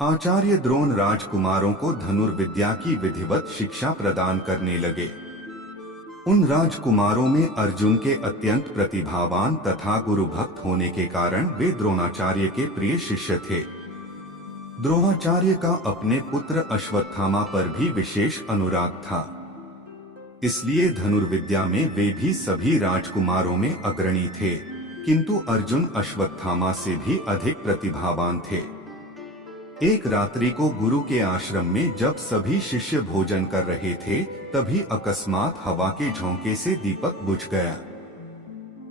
आचार्य द्रोण राजकुमारों को धनुर्विद्या की विधिवत शिक्षा प्रदान करने लगे। उन राजकुमारों में अर्जुन के अत्यंत प्रतिभावान तथा गुरुभक्त होने के कारण वे द्रोणाचार्य के प्रिय शिष्य थे। द्रोणाचार्य का अपने पुत्र अश्वत्थामा पर भी विशेष अनुराग था, इसलिए धनुर्विद्या में वे भी सभी राजकुमारों में अग्रणी थे, किंतु अर्जुन अश्वत्थामा से भी अधिक प्रतिभावान थे। एक रात्रि को गुरु के आश्रम में जब सभी शिष्य भोजन कर रहे थे, तभी अकस्मात हवा के झोंके से दीपक बुझ गया।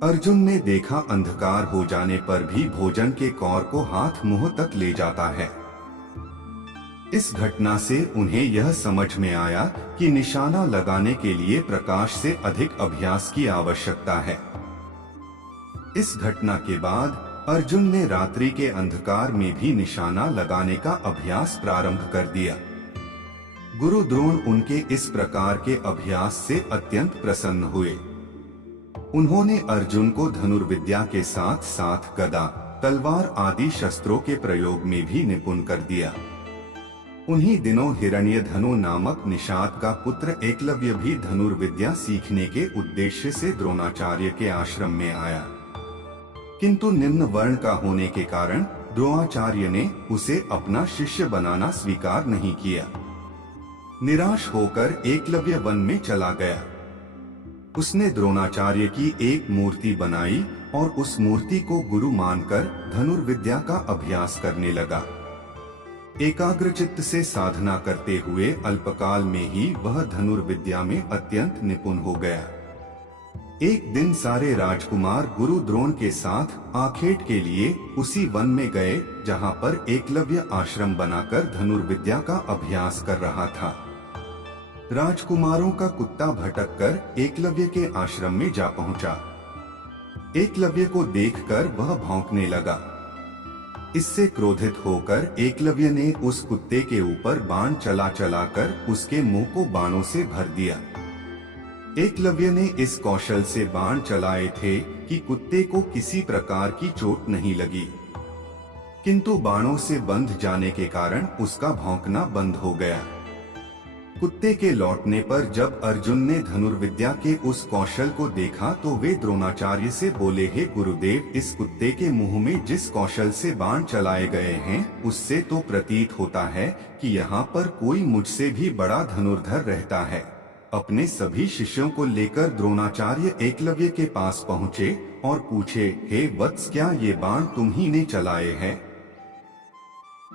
अर्जुन ने देखा अंधकार हो जाने पर भी भोजन के कौर को हाथ मुंह तक ले जाता है। इस घटना से उन्हें यह समझ में आया कि निशाना लगाने के लिए प्रकाश से अधिक अभ्यास की आवश्यकता है। इस घटना के बाद अर्जुन ने रात्रि के अंधकार में भी निशाना लगाने का अभ्यास प्रारंभ कर दिया। गुरु द्रोण उनके इस प्रकार के अभ्यास से अत्यंत प्रसन्न हुए। उन्होंने अर्जुन को धनुर्विद्या के साथ साथ गदा, तलवार आदि शस्त्रों के प्रयोग में भी निपुण कर दिया। उन्हीं दिनों हिरण्यधनु नामक निषाद का पुत्र एकलव्य भी धनुर्विद्या सीखने के उद्देश्य से द्रोणाचार्य के आश्रम में आया, किंतु निम्न वर्ण का होने के कारण द्रोणाचार्य ने उसे अपना शिष्य बनाना स्वीकार नहीं किया। निराश होकर एकलव्य वन में चला गया। उसने द्रोणाचार्य की एक मूर्ति बनाई और उस मूर्ति को गुरु मानकर धनुर्विद्या का अभ्यास करने लगा। एकाग्रचित्त से साधना करते हुए अल्पकाल में ही वह धनुर्विद्या में अत्यंत निपुण हो गया। एक दिन सारे राजकुमार गुरु द्रोण के साथ आखेट के लिए उसी वन में गए जहां पर एकलव्य आश्रम बनाकर धनुर्विद्या का अभ्यास कर रहा था। राजकुमारों का कुत्ता भटककर एकलव्य के आश्रम में जा पहुंचा। एकलव्य को देखकर वह भौंकने लगा। इससे क्रोधित होकर एकलव्य ने उस कुत्ते के ऊपर बाण चलाकर उसके मुंह को बाणों से भर दिया। एकलव्य ने इस कौशल से बाण चलाए थे कि कुत्ते को किसी प्रकार की चोट नहीं लगी, किंतु बाणों से बंध जाने के कारण उसका भौंकना बंद हो गया। कुत्ते के लौटने पर जब अर्जुन ने धनुर्विद्या के उस कौशल को देखा तो वे द्रोणाचार्य से बोले, हे गुरुदेव, इस कुत्ते के मुंह में जिस कौशल से बाण चलाए गए हैं उससे तो प्रतीत होता है कि यहाँ पर कोई मुझसे भी बड़ा धनुर्धर रहता है। अपने सभी शिष्यों को लेकर द्रोणाचार्य एकलव्य के पास पहुँचे और पूछे, हे वत्स, क्या ये बाण तुम ही ने चलाए हैं?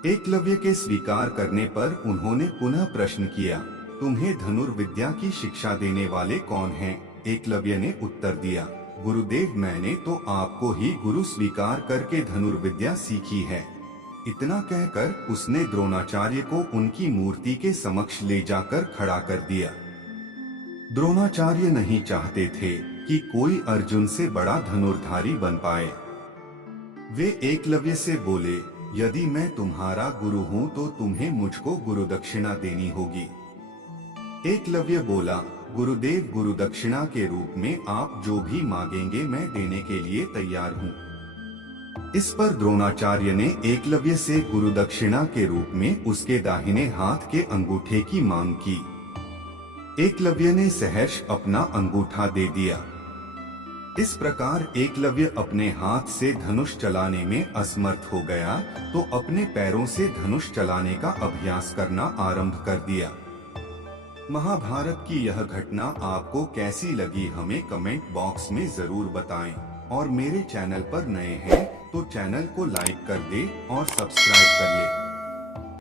एकलव्य के स्वीकार करने पर उन्होंने पुनः प्रश्न किया, तुम्हें धनुर्विद्या की शिक्षा देने वाले कौन हैं? एकलव्य ने उत्तर दिया, गुरुदेव, मैंने तो आपको ही गुरु स्वीकार करके धनुर्विद्या सीखी है। इतना कहकर उसने द्रोणाचार्य को उनकी मूर्ति के समक्ष ले जाकर खड़ा कर दिया। द्रोणाचार्य नहीं चाहते थे कि कोई अर्जुन से बड़ा धनुर्धारी बन पाए। वे एकलव्य से बोले, यदि मैं तुम्हारा गुरु हूँ तो तुम्हें मुझको गुरुदक्षिणा देनी होगी। एकलव्य बोला, गुरुदेव, गुरुदक्षिणा के रूप में आप जो भी मांगेंगे मैं देने के लिए तैयार हूँ। इस पर द्रोणाचार्य ने एकलव्य से गुरुदक्षिणा के रूप में उसके दाहिने हाथ के अंगूठे की मांग की। एकलव्य ने सहर्ष अपना अंगूठा दे दिया। इस प्रकार एकलव्य अपने हाथ से धनुष चलाने में असमर्थ हो गया तो अपने पैरों से धनुष चलाने का अभ्यास करना आरंभ कर दिया। महाभारत की यह घटना आपको कैसी लगी हमें कमेंट बॉक्स में जरूर बताएं और मेरे चैनल पर नए हैं तो चैनल को लाइक कर दे और सब्सक्राइब कर ले।